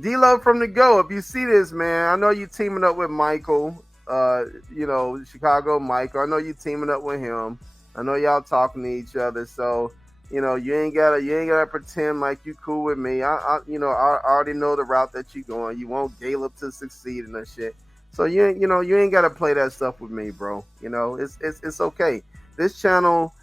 D-Love from the go. If you see this, man, I know you teaming up with Michael. Chicago Michael. I know you teaming up with him. I know y'all talking to each other. So, you ain't gotta pretend like you cool with me. I already know the route that you going. You want Caleb to succeed and that shit. So you ain't gotta play that stuff with me, bro. It's okay. This channel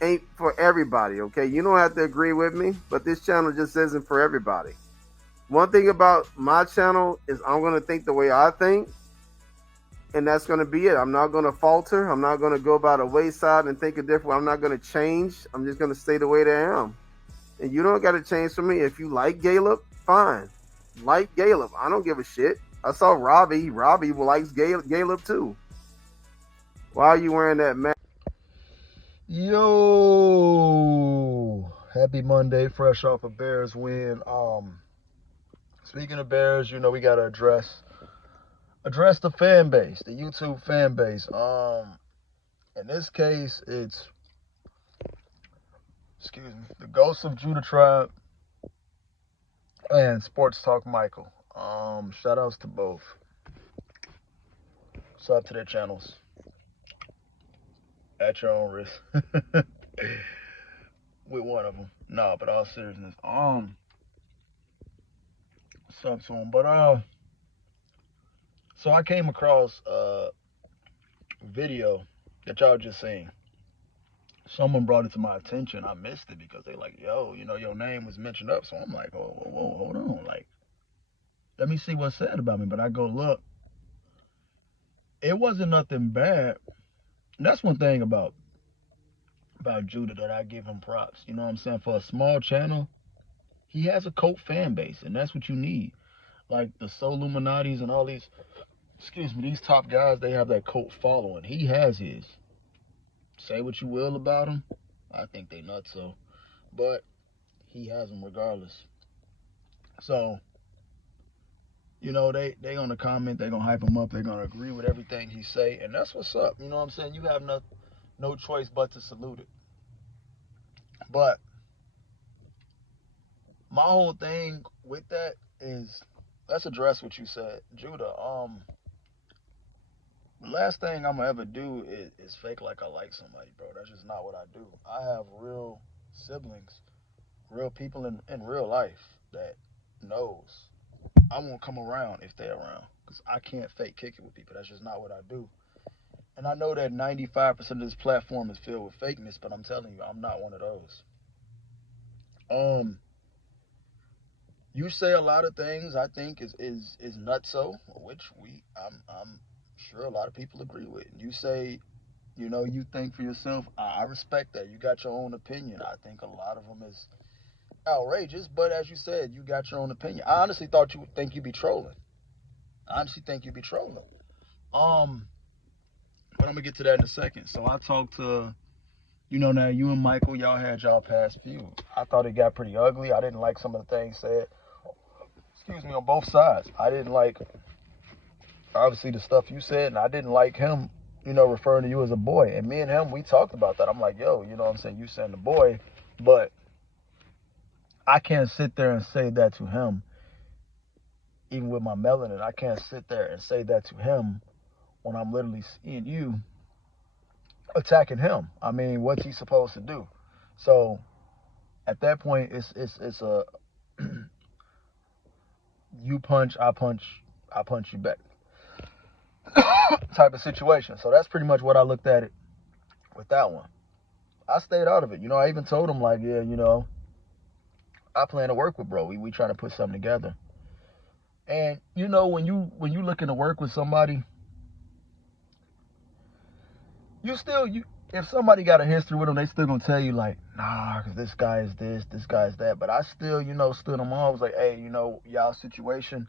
ain't for everybody. Okay, you don't have to agree with me, but this channel just isn't for everybody. One thing about my channel is I'm gonna think the way I think, and that's gonna be it. I'm not gonna falter. I'm not gonna go by the wayside and think a different way. I'm not gonna change. I'm just gonna stay the way that I am. And you don't gotta change for me. If you like Caleb, fine. Like Caleb. I don't give a shit. I saw Robbie. Robbie likes Caleb too. Why are you wearing that mask? Yo, happy Monday, fresh off a Bears win. Speaking of Bears, we gotta address the fan base, the YouTube fan base. In this case, it's the Ghost of Judah Tribe and Sports Talk Michael. Shout outs to both. Sub to their channels at your own risk. With one of them, no, but all seriousness, sub to them. But so I came across video that y'all just seen. Someone brought it to my attention. I missed it because they like, yo, your name was mentioned up. So I'm like, oh, whoa, hold on. Like, let me see what's said about me. But I go look. It wasn't nothing bad. And that's one thing about Judah that I give him props. You know what I'm saying? For a small channel, he has a cult fan base, and that's what you need. Like the Soul Illuminatis and all these top guys, they have that cult following. He has his. Say what you will about him. I think they nuts so. But he has them regardless. So, they gonna comment, they gonna hype him up, they gonna agree with everything he say, and that's what's up. You know what I'm saying? You have no choice but to salute it. But my whole thing with that is, let's address what you said, Judah. The last thing I'm gonna ever do is fake like I like somebody, bro. That's just not what I do. I have real siblings, real people in real life that knows I won't come around if they're around, because I can't fake kick it with people. That's just not what I do. And I know that 95% of this platform is filled with fakeness, but I'm telling you, I'm not one of those. Um, you say a lot of things I think is nutso, which I'm sure a lot of people agree with. You say, you think for yourself. I respect that. You got your own opinion. I think a lot of them is outrageous, but as you said, you got your own opinion. I honestly thought you would think you'd be trolling. I honestly think you'd be trolling. But I'm gonna get to that in a second. So I talked to, now you and Michael, y'all had y'all past feud. I thought it got pretty ugly. I didn't like some of the things said. On both sides. I didn't like, obviously, the stuff you said, and I didn't like him, referring to you as a boy. And me and him, we talked about that. I'm like, yo, you know what I'm saying? You saying the boy, but I can't sit there and say that to him, even with my melanin. I can't sit there and say that to him when I'm literally seeing you attacking him. I mean, what's he supposed to do? So at that point, it's a you punch, I punch you back type of situation. So that's pretty much what I looked at it with that one. I stayed out of it. I even told him like, yeah, I plan to work with bro. We trying to put something together. And when you looking to work with somebody, if somebody got a history with them, they still gonna tell you like, nah, cause this guy is this guy is that. But I still, stood them on. I was like, hey, y'all situation,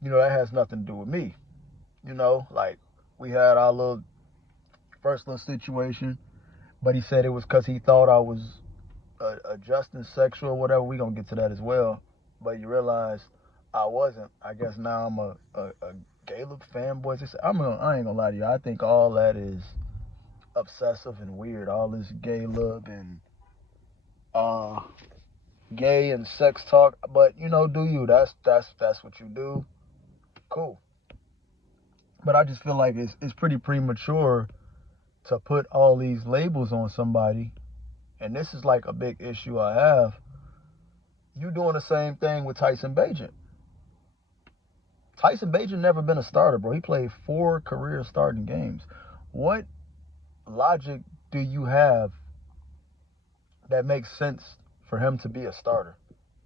that has nothing to do with me. Like we had our little first little situation, but he said it was because he thought I was adjusting sexual or whatever. We gonna get to that as well. But you realize I wasn't. I guess now I'm a Caleb fanboy. I ain't gonna lie to you. I think all that is obsessive and weird. All this Caleb and gay and sex talk, but you know, do you? That's what you do. Cool. But I just feel like it's pretty premature to put all these labels on somebody. And this is like a big issue I have. You doing the same thing with Tyson Bagent. Tyson Bagent never been a starter, bro. He played 4 career starting games. What logic do you have that makes sense for him to be a starter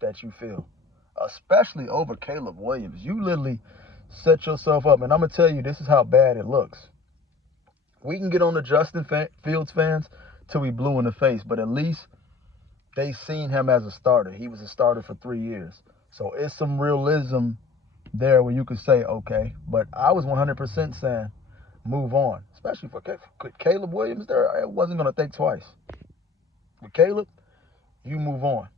that you feel? Especially over Caleb Williams. You literally set yourself up. And I'm going to tell you, this is how bad it looks. We can get on the Justin Fields fans till we blue in the face, but at least they seen him as a starter. He was a starter for 3 years. So it's some realism there where you could say, okay. But I was 100% saying move on. Especially for Caleb Williams there, it wasn't going to think twice. With Caleb, you move on.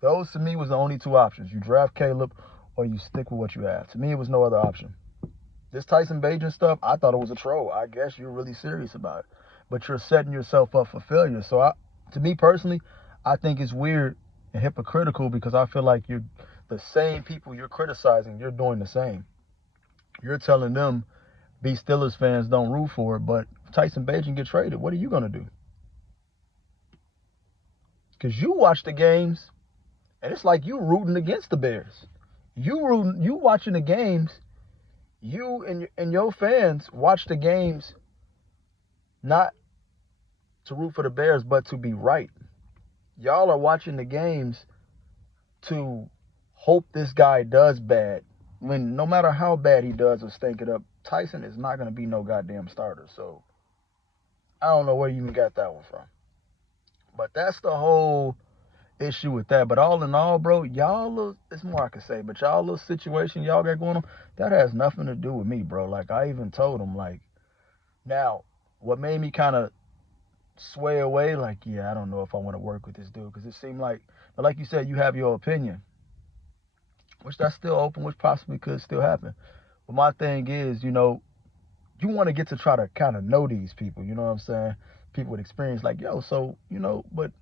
Those to me was the only 2 options. You draft Caleb or you stick with what you have. To me, it was no other option. This Tyson Bagent stuff, I thought it was a troll. I guess you're really serious about it. But you're setting yourself up for failure. So to me personally, I think it's weird and hypocritical because I feel like you're the same people you're criticizing, you're doing the same. You're telling them, be Steelers fans, don't root for it. But if Tyson Bagent get traded, what are you going to do? Because you watch the games, and it's like you rooting against the Bears. You watching the games, you and your fans watch the games not to root for the Bears, but to be right. Y'all are watching the games to hope this guy does bad. When no matter how bad he does or stink it up, Tyson is not going to be no goddamn starter. So I don't know where you even got that one from. But that's the whole issue with that. But all in all, bro, y'all, it's more I can say, but y'all little situation y'all got going on, that has nothing to do with me, bro. Like, I even told him, like, now, what made me kind of sway away, like, yeah, I don't know if I want to work with this dude, because it seemed like you said, you have your opinion, which that's still open, which possibly could still happen. But my thing is, you know, you want to get to try to kind of know these people, you know what I'm saying? People with experience, like, yo, so, you know, but,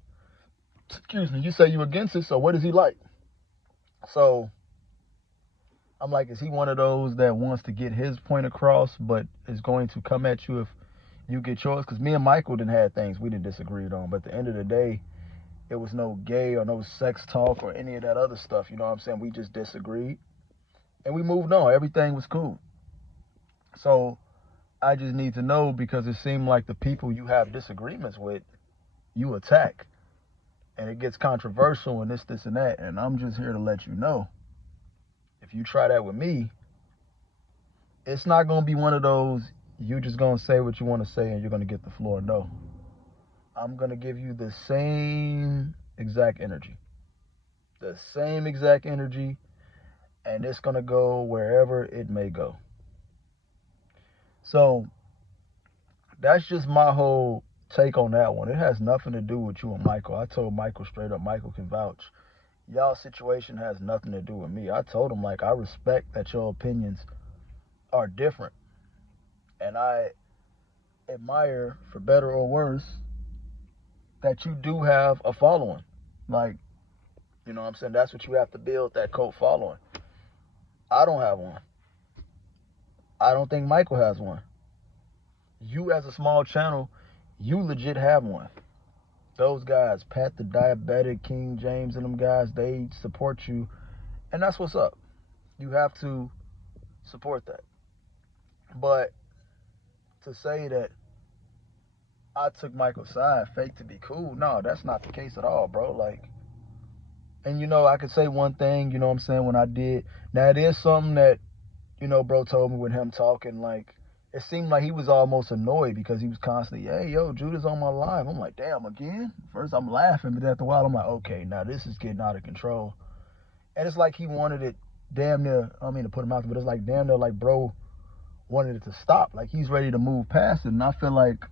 excuse me, you say you're against it, so what is he like? So, I'm like, is he one of those that wants to get his point across, but is going to come at you if you get yours? Because me and Michael didn't have things we didn't disagree on, but at the end of the day, it was no gay or no sex talk or any of that other stuff, you know what I'm saying? We just disagreed, and we moved on. Everything was cool. So, I just need to know, because it seemed like the people you have disagreements with, you attack. And it gets controversial and this, and that. And I'm just here to let you know, if you try that with me, it's not going to be one of those, you just going to say what you want to say and you're going to get the floor. No. I'm going to give you the same exact energy. The same exact energy. And it's going to go wherever it may go. So, that's just my whole take on that one. It has nothing to do with you and Michael. I told Michael straight up, Michael can vouch. Y'all's situation has nothing to do with me. I told him, like, I respect that your opinions are different. And I admire, for better or worse, that you do have a following. Like, you know what I'm saying? That's what you have to build, that cult following. I don't have one. I don't think Michael has one. You, as a small channel, you legit have one. Those guys, Pat the Diabetic, King James, and them guys, they support you. And that's what's up. You have to support that. But to say that I took Michael's side, fake to be cool, no, that's not the case at all, bro. Like, and you know, I could say one thing, you know what I'm saying, when I did. Now, it is something that, you know, bro told me with him talking, like, it seemed like he was almost annoyed because he was constantly, hey, yo, Judah's on my live. I'm like, damn, again? First I'm laughing, but after a while I'm like, okay, now this is getting out of control. And it's like he wanted it damn near, I don't mean to put him out there, but it's like damn near like bro wanted it to stop. Like he's ready to move past it. And I feel like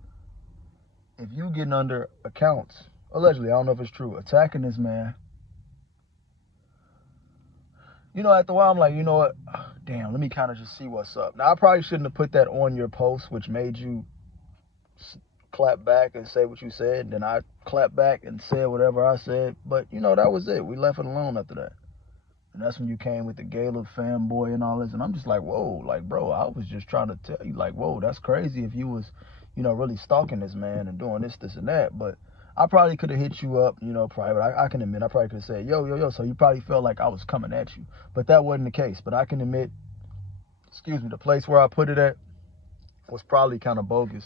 if you getting under accounts, allegedly, I don't know if it's true, attacking this man, you know, after a while I'm like, you know what? Damn, let me kind of just see what's up. Now, I probably shouldn't have put that on your post, which made you clap back and say what you said. And then I clapped back and said whatever I said. But, you know, that was it. We left it alone after that. And that's when you came with the Caleb fanboy and all this. And I'm just like, whoa, like, bro, I was just trying to tell you, like, whoa, that's crazy if you was, you know, really stalking this man and doing this, and that. But I probably could have hit you up, you know, private. I can admit, I probably could have said, yo. So you probably felt like I was coming at you. But that wasn't the case. But I can admit, the place where I put it at was probably kind of bogus.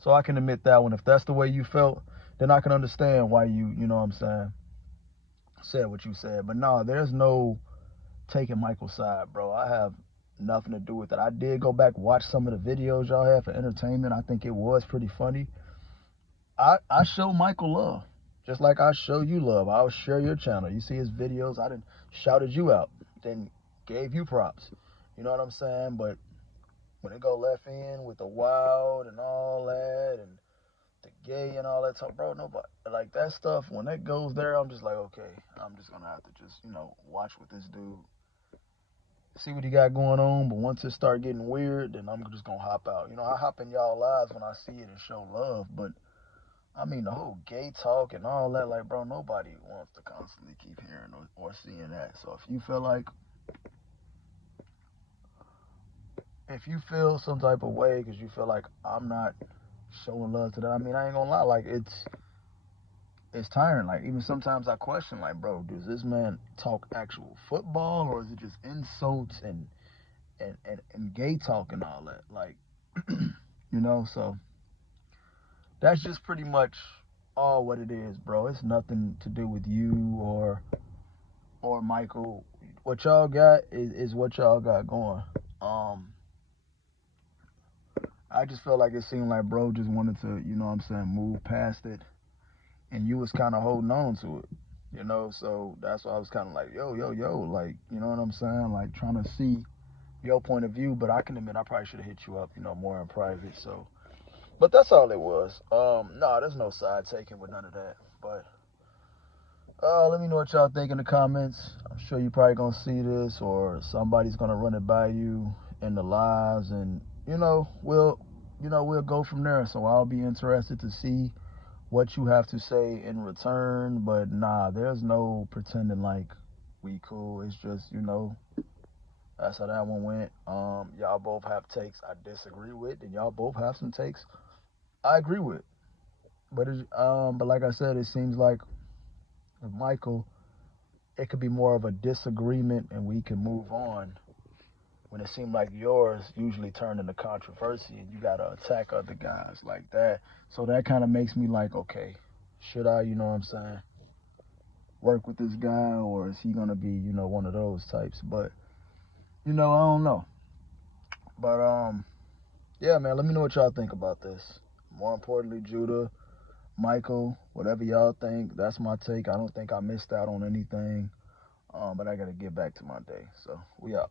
So I can admit that one. If that's the way you felt, then I can understand why you know what I'm saying, said what you said. But no, there's no taking Michael's side, bro. I have nothing to do with it. I did go back, watch some of the videos y'all had for entertainment. I think it was pretty funny. I show Michael love. Just like I show you love. I'll share your channel. You see his videos, I done shouted you out, then gave you props. You know what I'm saying? But when it go left in with the wild and all that and the gay and all that talk, bro, nobody, like that stuff, when it goes there, I'm just like, okay, I'm just gonna have to just, you know, watch what this dude, see what he got going on. But once it start getting weird, then I'm just gonna hop out. You know, I hop in y'all lives when I see it and show love, but I mean, the whole gay talk and all that, like, bro, nobody wants to constantly keep hearing or seeing that. So if you feel like, if you feel some type of way because you feel like I'm not showing love to that, I mean, I ain't gonna lie, like, it's tiring. Like, even sometimes I question, like, bro, does this man talk actual football or is it just insults and gay talk and all that? Like, you know, so that's just pretty much all what it is, bro. It's nothing to do with you or Michael. What y'all got is what y'all got going. I just felt like it seemed like bro just wanted to, you know what I'm saying, move past it. And you was kind of holding on to it, you know? So that's why I was kind of like, yo, like, you know what I'm saying? Like, trying to see your point of view. But I can admit I probably should have hit you up, you know, more in private. So, but that's all it was. No, there's no side taking with none of that. But let me know what y'all think in the comments. I'm sure you probably gonna see this or somebody's gonna run it by you in the lives, and you know, we'll go from there. So I'll be interested to see what you have to say in return. But nah, there's no pretending like we cool. It's just, you know, that's how that one went. Y'all both have takes I disagree with, and y'all both have some takes I agree with. But but like I said, it seems like with Michael, it could be more of a disagreement and we can move on. When it seemed like yours usually turned into controversy and you gotta attack other guys like that. So that kind of makes me like, okay, should I, you know what I'm saying, work with this guy, or is he gonna be, you know, one of those types? But you know, I don't know. But yeah, man, let me know what y'all think about this. More importantly, Judah, Michael, whatever y'all think, that's my take. I don't think I missed out on anything. But I gotta get back to my day. So we out.